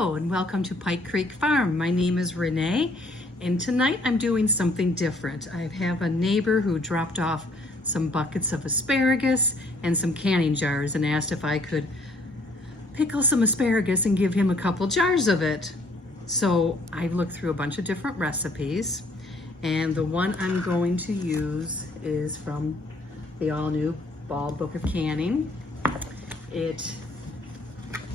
Hello and welcome to Pike Creek Farm. My name is Renee and tonight I'm doing something different. I have a neighbor who dropped off some buckets of asparagus and some canning jars and asked if I could pickle some asparagus and give him a couple jars of it. So I looked through a bunch of different recipes and the one I'm going to use is from the all-new Bald Book of Canning. It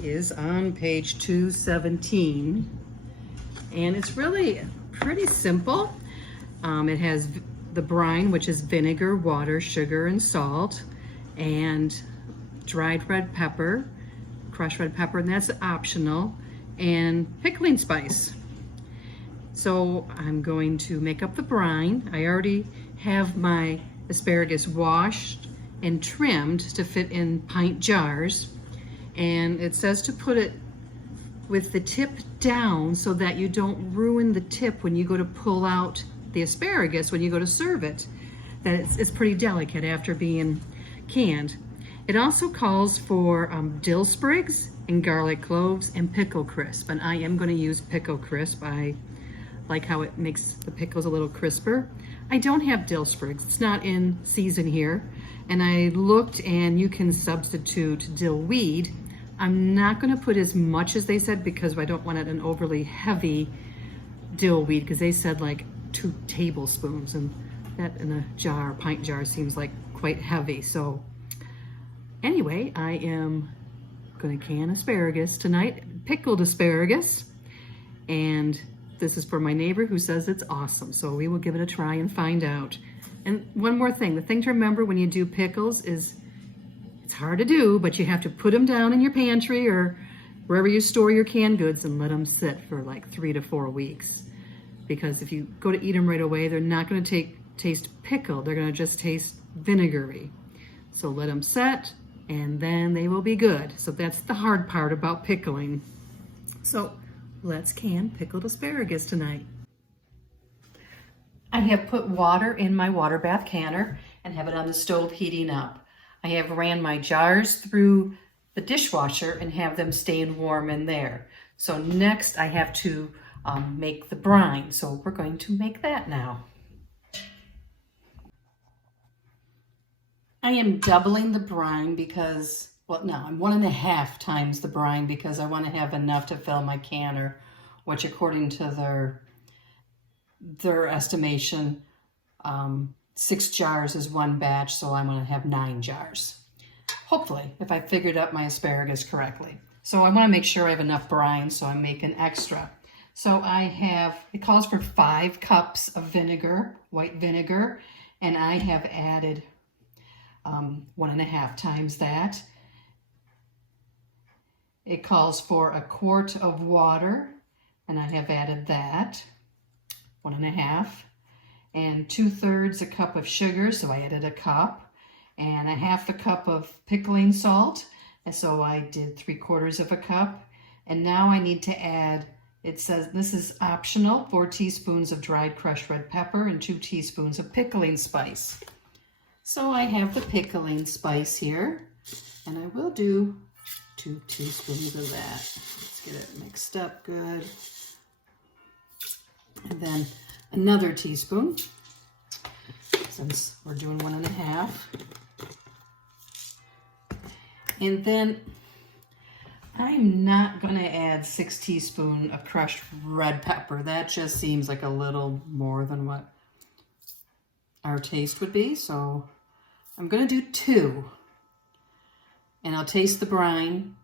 is on page 217 and it's really pretty simple. It has the brine, which is vinegar, water, sugar, and salt, and dried red pepper, crushed red pepper, and that's optional, and pickling spice. So I'm going to make up the brine. I already have my asparagus washed and trimmed to fit in pint jars. And it says to put it with the tip down so that you don't ruin the tip when you go to pull out the asparagus when you go to serve it. That it's pretty delicate after being canned. It also calls for dill sprigs and garlic cloves and pickle crisp. And I am going to use pickle crisp. I like how it makes the pickles a little crisper. I don't have dill sprigs. It's not in season here. And I looked and you can substitute dill weed. I'm not going to put as much as they said because I don't want it an overly heavy dill weed because they said like 2 tablespoons and that in a jar, pint jar, seems like quite heavy. So anyway, I am going to can asparagus tonight, pickled asparagus, and this is for my neighbor who says it's awesome. So we will give it a try and find out. And one more thing, the thing to remember when you do pickles is it's hard to do, but you have to put them down in your pantry or wherever you store your canned goods and let them sit for like 3 to 4 weeks. Because if you go to eat them right away, they're not going to taste pickled. They're going to just taste vinegary. So let them set and then they will be good. So that's the hard part about pickling. So let's can pickled asparagus tonight. I have put water in my water bath canner and have it on the stove heating up. I have ran my jars through the dishwasher and have them staying warm in there. So next I have to make the brine. So we're going to make that now. I am doubling the brine because, well, no, I'm 1.5 times the brine because I want to have enough to fill my canner, which according to their estimation, 6 jars is 1 batch, so I'm going to have 9 jars. Hopefully, if I figured out my asparagus correctly. So I want to make sure I have enough brine, so I'm making extra. So I have, it calls for 5 cups of vinegar, white vinegar, and I have added 1.5 times that. It calls for 1 quart of water, and I have added that, 1.5. And 2/3 a cup of sugar, so I added 1 cup, and 1/2 cup of pickling salt, and so I did 3/4 of a cup. And now I need to add, it says this is optional, 4 teaspoons of dried crushed red pepper and 2 teaspoons of pickling spice. So I have the pickling spice here, and I will do 2 teaspoons of that. Let's get it mixed up good. And then another teaspoon, since we're doing 1.5. And then I'm not going to add 6 teaspoons of crushed red pepper. That just seems like a little more than what our taste would be. So I'm going to do 2. And I'll taste the brine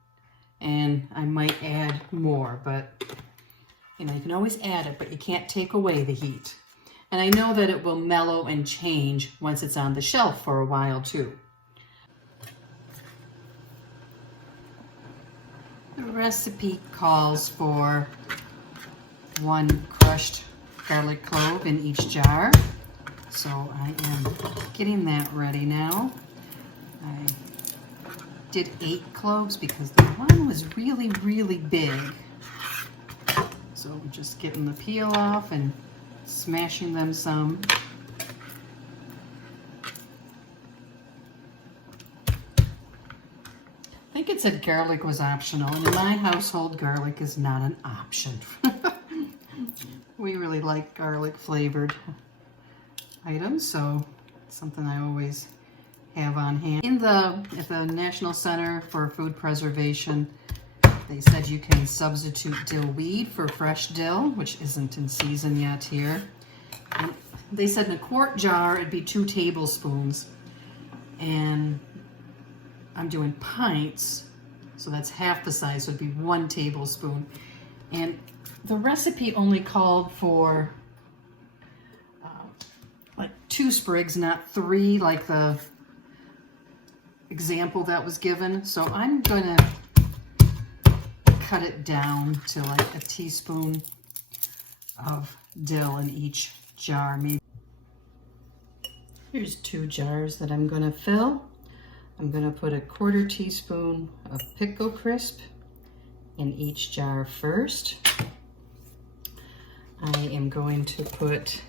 and I might add more, but you know, you can always add it, but you can't take away the heat. And I know that it will mellow and change once it's on the shelf for a while too. The recipe calls for 1 crushed garlic clove in each jar. So I am getting that ready now. I did 8 cloves because the one was really, really big. So I'm just getting the peel off and smashing them some. it said garlic was optional, and in my household, garlic is not an option. We really like garlic flavored items, so it's something I always have on hand. At the National Center for Food Preservation, they said you can substitute dill weed for fresh dill, which isn't in season yet here. And they said in a quart jar it'd be 2 tablespoons, and I'm doing pints, so that's half the size, so it'd be 1 tablespoon. And the recipe only called for like 2 sprigs, not 3 like the example that was given. So I'm gonna cut it down to like a teaspoon of dill in each jar. Maybe. Here's 2 jars that I'm gonna fill. I'm gonna put a 1/4 teaspoon of pickle crisp in each jar first. I am going to put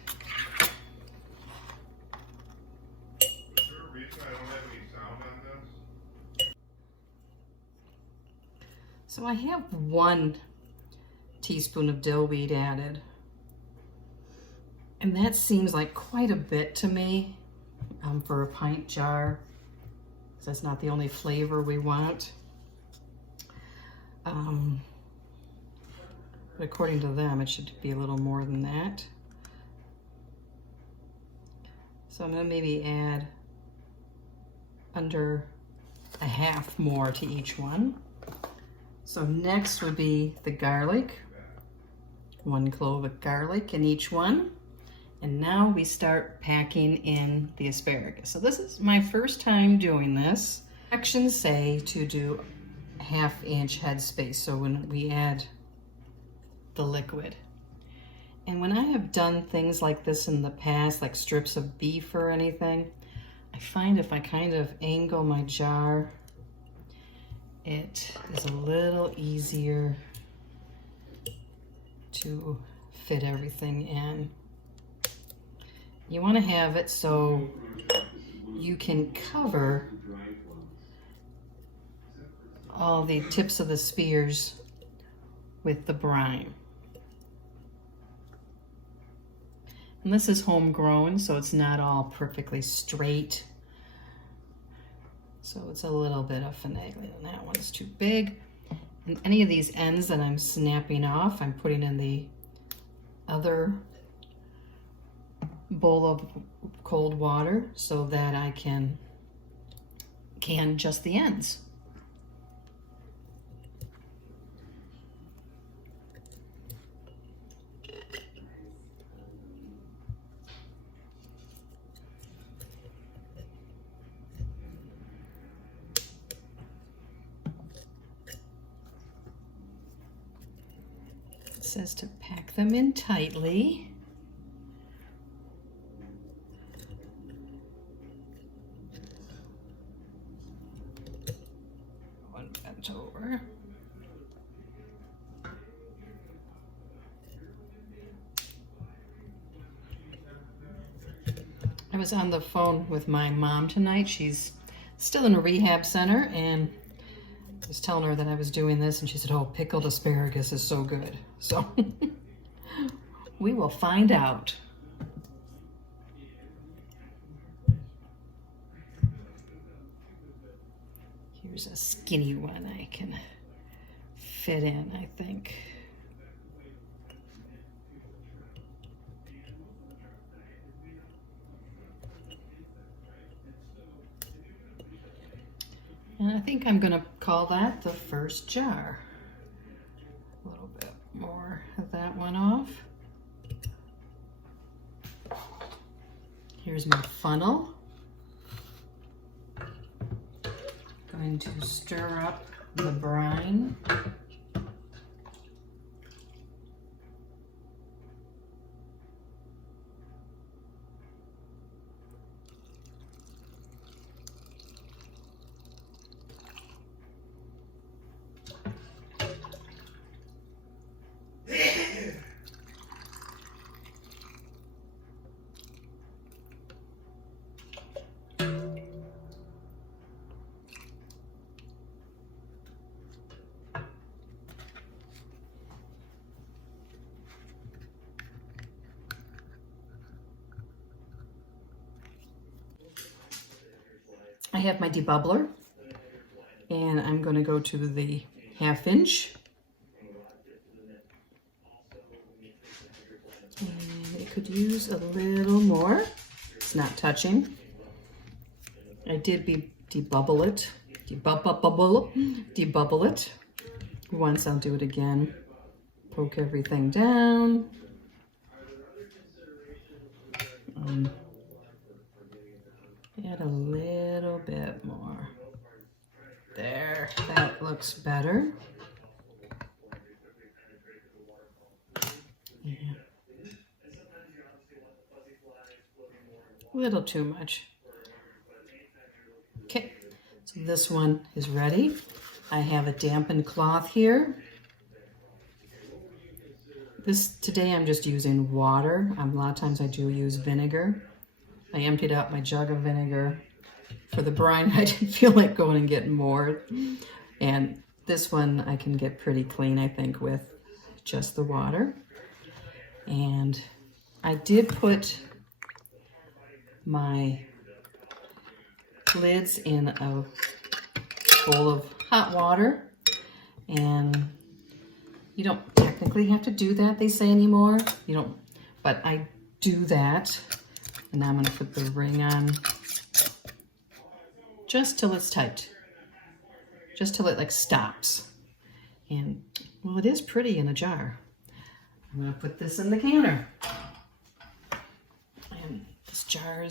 So I have 1 teaspoon of dill weed added, and that seems like quite a bit to me for a pint jar. That's not the only flavor we want. But according to them, it should be a little more than that. So I'm gonna maybe add under a half more to each one. So next would be the garlic, 1 clove of garlic in each one. And now we start packing in the asparagus. So this is my first time doing this. Directions say to do 1/2 inch headspace, so when we add the liquid. And when I have done things like this in the past, like strips of beef or anything, I find if I kind of angle my jar, it is a little easier to fit everything in. You want to have it so you can cover all the tips of the spears with the brine. And this is homegrown, so it's not all perfectly straight. So it's a little bit of finagling, and that one's too big. And any of these ends that I'm snapping off, I'm putting in the other bowl of cold water so that I can just the ends. It says to pack them in tightly. One bent over. I was on the phone with my mom tonight. She's still in a rehab center, and I was telling her that I was doing this, and she said, "Oh, pickled asparagus is so good." So we will find out. Here's a skinny one I can fit in, I think. And I think I'm going to call that the first jar. A little bit more of that one off. Here's my funnel. Going to stir up the brine. have my debubbler, and I'm going to go to the 1/2 inch. And it could use a little more. It's not touching. I did debubble it. Once I'll do it again. Poke everything down. Add a little bit more. There, that looks better. Yeah. A little too much. Okay, so this one is ready. I have a dampened cloth here. Today I'm just using water. A lot of times I do use vinegar. I emptied out my jug of vinegar for the brine. I didn't feel like going and getting more. And this one I can get pretty clean, I think, with just the water. And I did put my lids in a bowl of hot water, and you don't technically have to do that, they say, anymore. You don't, but I do that. And now I'm going to put the ring on just till it's tight, just till it like stops. And well, it is pretty in a jar. I'm going to put this in the canner. And this jar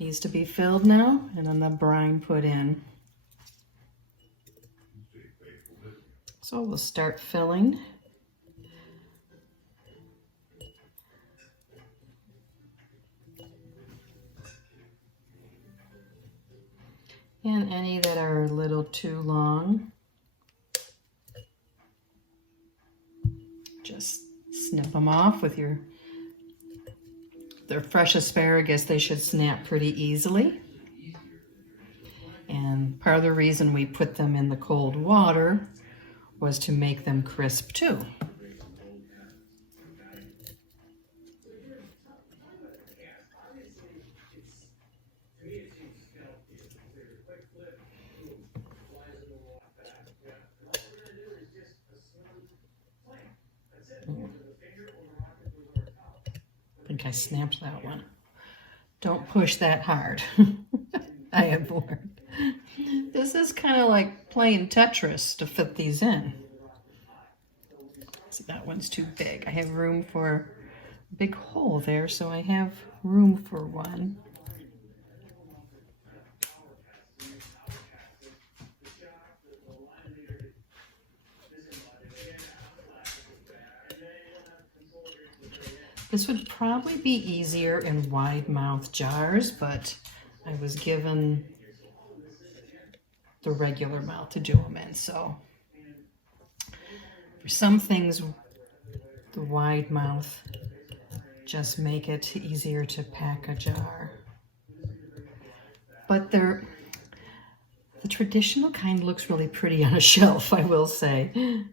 needs to be filled now, and then the brine put in. So we'll start filling. And any that are a little too long, just snip them off with they're fresh asparagus, they should snap pretty easily. And part of the reason we put them in the cold water was to make them crisp too. I think I snapped that one. Don't push that hard. I have learned. This is kind of like playing Tetris to fit these in. So that one's too big. I have room for a big hole there, so I have room for one. This would probably be easier in wide mouth jars, but I was given the regular mouth to do them in. So for some things, the wide mouth just make it easier to pack a jar. But the traditional kind looks really pretty on a shelf, I will say.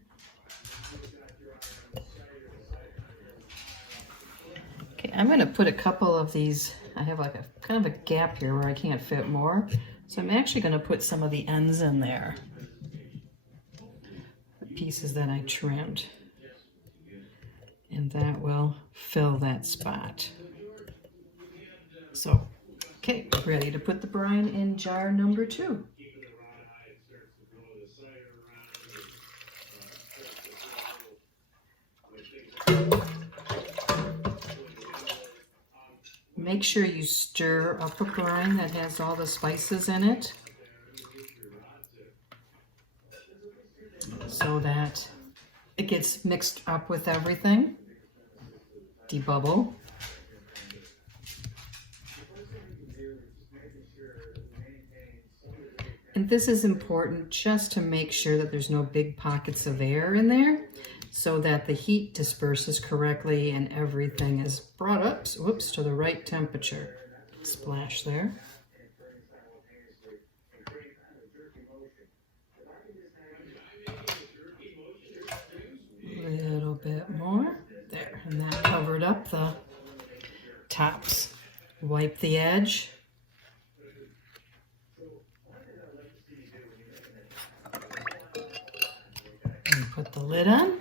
I'm going to put a couple of these. I have like a kind of a gap here where I can't fit more. So I'm actually going to put some of the ends in there. The pieces that I trimmed. And that will fill that spot. So, okay, ready to put the brine in jar number 2. Make sure you stir up a brine that has all the spices in it so that it gets mixed up with everything. Debubble. And this is important just to make sure that there's no big pockets of air in there, so that the heat disperses correctly and everything is brought up, to the right temperature. Splash there. A little bit more. There, and that covered up the tops. Wipe the edge. And put the lid on.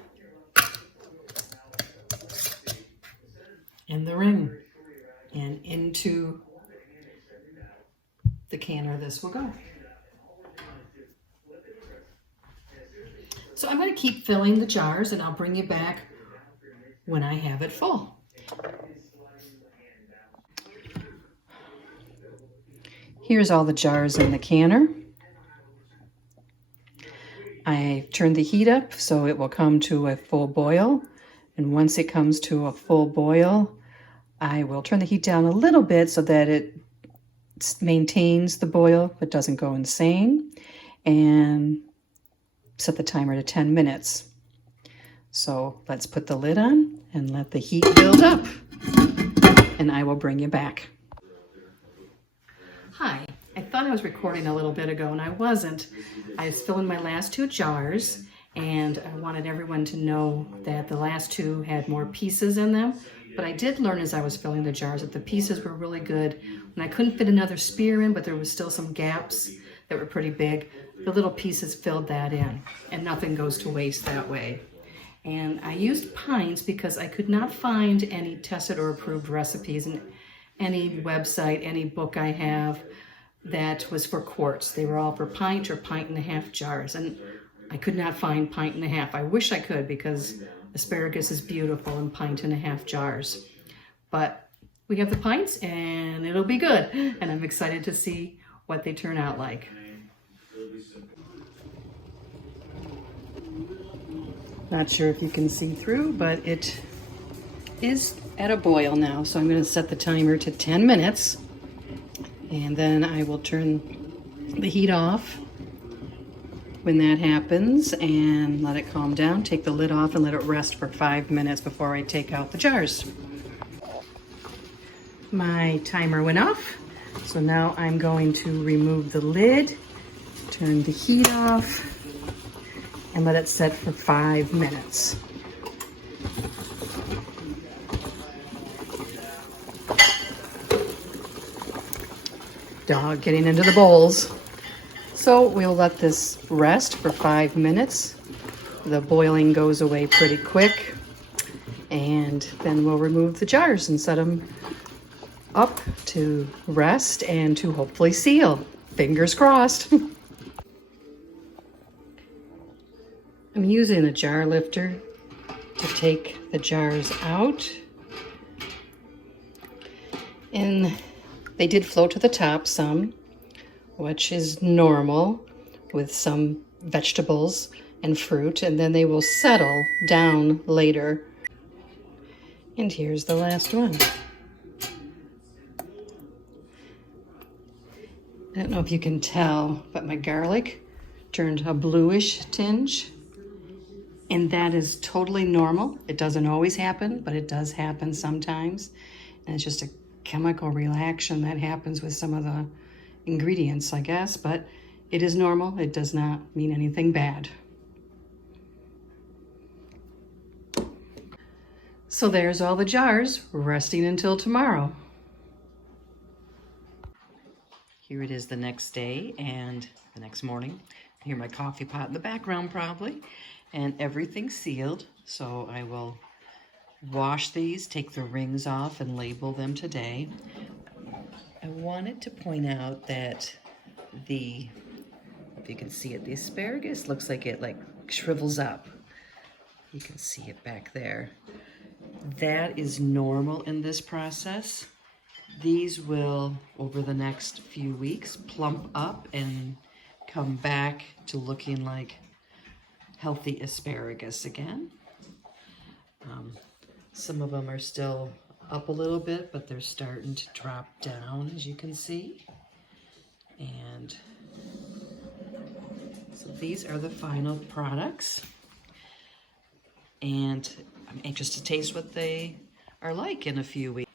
And the ring. And into the canner this will go. So I'm going to keep filling the jars and I'll bring you back when I have it full. Here's all the jars in the canner. I turned the heat up so it will come to a full boil. And once it comes to a full boil, I will turn the heat down a little bit so that it maintains the boil but doesn't go insane. And set the timer to 10 minutes. So let's put the lid on and let the heat build up. And I will bring you back. Hi, I thought I was recording a little bit ago and I wasn't. I was filling my last 2 jars and I wanted everyone to know that the last 2 had more pieces in them. But I did learn as I was filling the jars that the pieces were really good. And I couldn't fit another spear in, but there was still some gaps that were pretty big. The little pieces filled that in and nothing goes to waste that way. And I used pines because I could not find any tested or approved recipes in any website, any book I have that was for quarts. They were all for pint or pint-and-a-half jars. And I could not find pint-and-a-half. I wish I could because asparagus is beautiful in pint-and-a-half jars. But we have the pints and it'll be good. And I'm excited to see what they turn out like. Not sure if you can see through, but it is at a boil now. So I'm going to set the timer to 10 minutes and then I will turn the heat off when that happens and let it calm down. Take the lid off and let it rest for 5 minutes before I take out the jars. My timer went off. So now I'm going to remove the lid, turn the heat off, and let it set for 5 minutes. Dog getting into the bowls. So we'll let this rest for 5 minutes. The boiling goes away pretty quick. And then we'll remove the jars and set them up to rest and to hopefully seal. Fingers crossed. I'm using a jar lifter to take the jars out. And they did float to the top some, which is normal with some vegetables and fruit, and then they will settle down later. And here's the last one. I don't know if you can tell, but my garlic turned a bluish tinge. And that is totally normal. It doesn't always happen, but it does happen sometimes. And it's just a chemical reaction that happens with some of the ingredients, I guess. But it is normal. It does not mean anything bad. So there's all the jars resting until tomorrow. Here it is the next day and the next morning. I hear my coffee pot in the background probably. And everything's sealed. So I will wash these, take the rings off and label them today. I wanted to point out that if you can see it, the asparagus looks like it shrivels up. You can see it back there. That is normal in this process. These will, over the next few weeks, plump up and come back to looking like healthy asparagus again. Some of them are still up a little bit, but they're starting to drop down, as you can see. And so these are the final products. And I'm anxious to taste what they are like in a few weeks.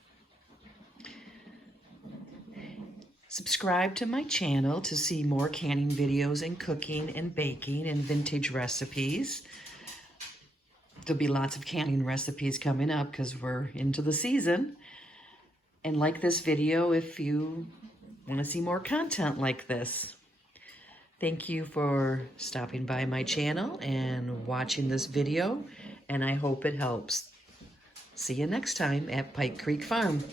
Subscribe to my channel to see more canning videos and cooking and baking and vintage recipes. There'll be lots of canning recipes coming up because we're into the season. And like this video if you want to see more content like this. Thank you for stopping by my channel and watching this video, and I hope it helps. See you next time at Pike Creek Farm.